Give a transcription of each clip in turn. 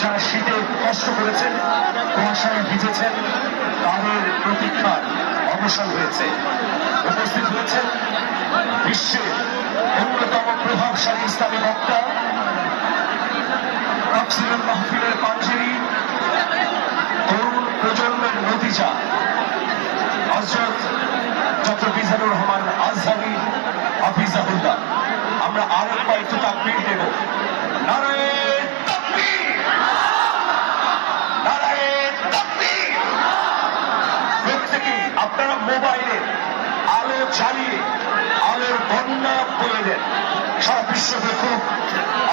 যারা শীতে কষ্ট করেছেন, কুয়াশায় ভিজেছেন, তাদের প্রতীক্ষার অবসান হয়েছে। উপস্থিত হয়েছেন বিশ্বের অন্যতম প্রভাবশালী ইসলামী বক্তা, তাফসীরুল মাহফিলের পাঞ্জেরি, তরুণ প্রজন্মের নতিজা হযরত ডক্টর মিজানুর রহমান আজহারী হাফিজাহুল্লাহ। আমরা আরেকবার একটু তাকবীর দেব। নারায়ে তাকবীর, নারায়ে তাকবীর। প্রত্যেকে আপনারা মোবাইলে আলো জ্বালিয়ে আলোর বন্যা বয়ে দেন। সারা বিশ্ব দেখুক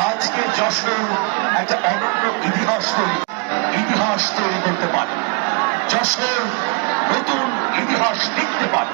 আজকে যশোর একটা অনন্য ইতিহাস তৈরি করতে পারে। যশোর নতুন ইতিহাস লিখতে পারে।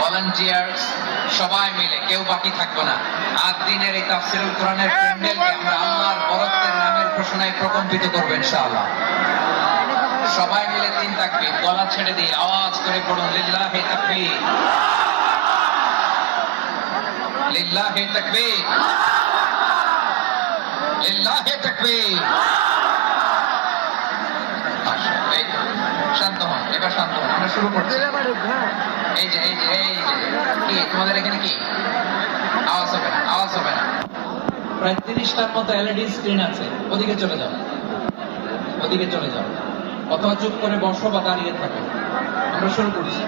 ভলান্টিয়ার্স সবাই মিলে কেউ বাকি থাকবো না। 8 দিনের এই তাফসীরুল কোরআনের প্যান্ডেলকে আমরা আল্লাহর বরকতের নামের ঘোষণায় প্রকম্পিত করবো ইনশাআল্লাহ। সবাই মিলে 3 তাকবীর, গলা ছেড়ে দিয়ে আওয়াজ করে পড়ুন লিল্লাহি তাকবীর, লিল্লাহি তাকবীর, লিল্লাহি তাকবীর। শান্ত হন, এবার শান্ত হন, আমরা শুরু করছি। এই যে কি তোমাদের এখানে কি আওয়াজ হবে না, আওয়াজ হবে না। প্রায় 30টার মতো এলইডি স্ক্রিন আছে, ওদিকে চলে যাও, ওদিকে চলে যাও, অথবা চুপ করে বসো বা দাঁড়িয়ে থাকো। আমরা শুরু করছি।